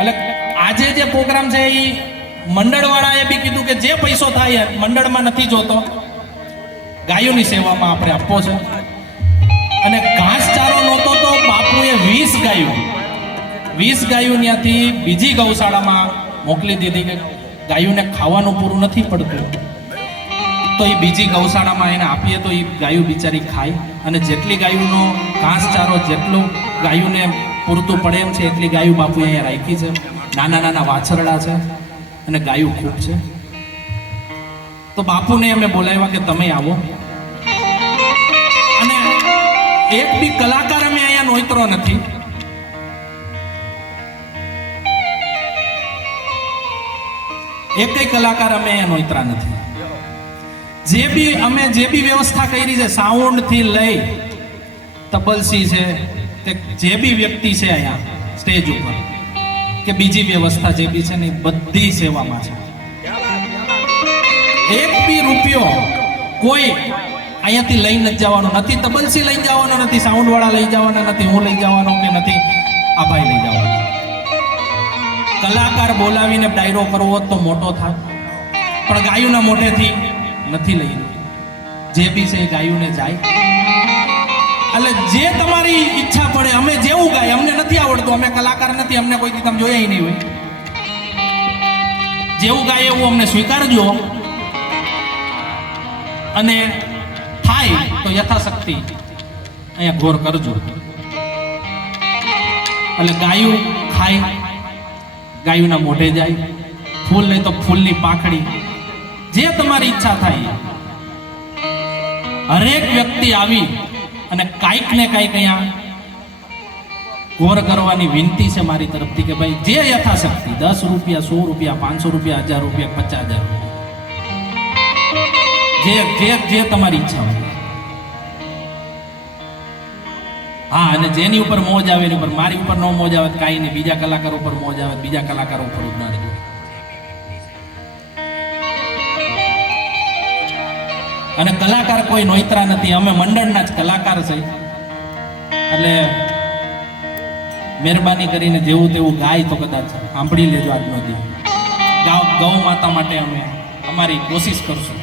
એટલે આજે જે પ્રોગ્રામ છે એ મંડળવાળાએ બી કીધું કે જે પૈસો થાય મંડળમાં નથી જોતો, ગાયોની સેવામાં આપણે આપવો છે. અને ઘાસચારો નહોતો તો બાપુએ 20 ગાયો ત્યાંથી બીજી ગૌશાળામાં મોકલી દીધી કે ગાયોને ખાવાનું પૂરું નથી પડતું, તો એ બીજી ગૌશાળામાં એને આપીએ તો એ ગાયો બિચારી ખાય. અને જેટલી ગાયોનો ઘાસચારો જેટલું ગાયોને પૂરતું પડે એમ છે એટલી ગાયો બાપુએ અહીંયા રાખી છે. નાના નાના વાછરડા છે અને ગાયો ખૂબ છે. તો બાપુને અમે બોલાવ્યા કે તમે આવો. અને એક બી કલાકાર અમે અહીંયા નોતરો નથી. એકય કલાકાર અમે અહીંયા નોતરા નથી. જે બી વ્યવસ્થા કરી છે, સાઉન્ડ થી લઈ તબલસી છે કે જે બી વ્યક્તિ છે અહીંયા સ્ટેજ ઉપર કે બીજી વ્યવસ્થા જે બી છે ને બધી સેવામાં છે. એક બી રૂપિયો કોઈ અહીંયાથી લઈ નથી જવાનો નથી. તબલસી લઈ જવાનો નથી, સાઉન્ડ વાળા લઈ જવાના નથી, હું લઈ જવાનો કે નથી આ ભાઈ લઈ જવાનો. કલાકાર બોલાવીને ડાયરો કરવો તો મોટો થાય, પણ ગાયોના મોઢેથી નથી લઈ. જે બી છે એ ગાયોને જાય. એટલે જે તમારી ઈચ્છા પડે અમે જેવું ગાય, અમને નથી આવડતું, અમે કલાકાર નથી, અમને કોઈ તમે જોયા નહીં હોય. જેવું ગાય એવું અમને સ્વીકારજો અને થાય તો યથાશક્તિ અહીંયા ઘોર કરજો. એટલે ગાયું ખાય, ગાયુંના મોઢે જાય, ફૂલ નહીં તો ફૂલની પાખડી, જે તમારી ઈચ્છા થાય. હરેક વ્યક્તિ આવી અને કાંઈક ને કાંઈક અહીંયા ઘોર કરવાની વિનંતી છે મારી તરફથી કે ભાઈ જે યથાશક્તિ 10 રૂપિયા, 100 રૂપિયા, 500 રૂપિયા, 1000 રૂપિયા, 50,000, જે તમારી ઈચ્છા હોય. હા, અને જેની ઉપર મોજ આવે એની ઉપર, મારી ઉપર નો મોજ આવે કાંઈ નહીં, બીજા કલાકારો ઉપર મોજ આવે બીજા કલાકારો ઉપર ઉડાડી દો. અને કલાકાર કોઈ નોતરા નથી, અમે મંડળના જ કલાકાર છે. એટલે મહેરબાની કરીને જેવું તેવું ગાય તો કદાચ સાંભળી લેજો આજનો દી. ગૌ માતા માટે અમે અમારી કોશિશ કરશું.